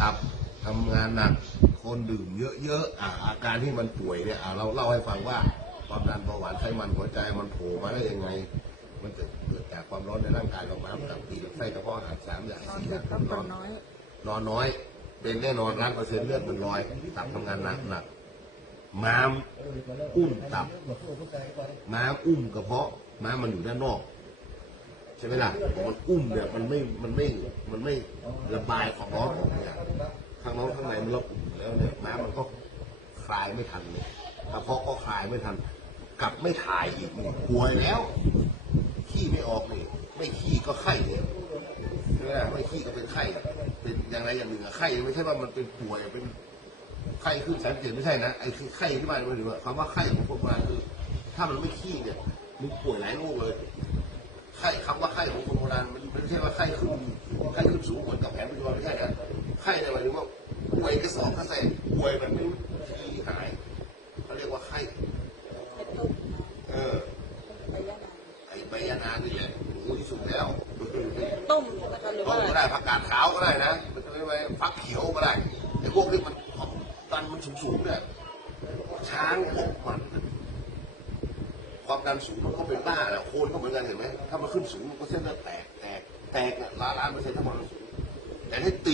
ตับทำงานหนัก คนดื่มเยอะๆอะอาการที่มันป่วยเนี่ยอะเราเล่าให้ฟังว่าความดันเบาหวานไขมันหัวใจมันโผล่มาได้ยังไง มันเกิดเกิดจากความร้อนในร่างกายเรามาตั้งปีลำไส้กระเพาะอาหารสามอย่างนอนสี่อดึย่ากงก็นอนน้อยนอนน้อย เป็นแน่นอนร้านเปอร์เซ็นต์เลือดมันลอยตับทำงานหนักหนักม้ามอุ้มตับ ม้ามอุ้มกระเพาะ ม้ามมันอยู่ด้านนอก ใช่ไหมล่ะพอมันอุ้มเนี่ยมันไม่มันไม่มันไม่ระบายความร้อนออกเนี่ยข้างนอกข้างในแล้วเนี่ยม้ามมันก็คลายไม่ทันเลยกระเพาะก็คลายไม่ทัน กลับไม่ถ่ายอีกป่วยแล้วขี้ไม่ออกนี่ไม่ขี้ก็ไข้เนี่ยไม่ขี้ก็เป็นไข้เป็นอย่างไรอย่างหนึ่งอะไข้ไม่ใช่ว่ามันเป็นป่วยเป็นไข้ขึ้นสารเจ็ดไม่ใช่นะไอ้คือไข้ที่มาหมายถึงว่าคำว่าไข้ของคนโบราณคือ ถ้ามันไม่ขี้เนี่ยมึงป่วยหลายโรคเลยไข้คำว่าไข้ของคนโบราณมันไม่ใช่ว่าไข้ขึ้นไข้ขึ้นสูงเหมือนกับแผนปัจจุบันไม่ใช่นะไข้เนี่ยหมายถึงว่าป่วย สอบกระแสป่วยแบบไม่ที่หายเขาเรียกว่าไข้เออไปยะนางไอ้ใบยานานี่แหละโอ้ที่สุดแล้วต้มต้มก็ได้ผักกาดขาวก็ได้นะมันจะไม่ไปฟักเขียวก็ได้ไอ้พวกนี้มันความดันมันสูงๆเนี่ยช้างพวกมันความดันสูงมันก็เป็นบ้าแหละโคนก็เหมือนกันเห็นไหมถ้ามันขึ้นสูงมันก็เส้นเลือดแตกแตกแตกอะล้านล้านเปอร์เซ็นต์ถ้ามันสูงแต่ให้ตี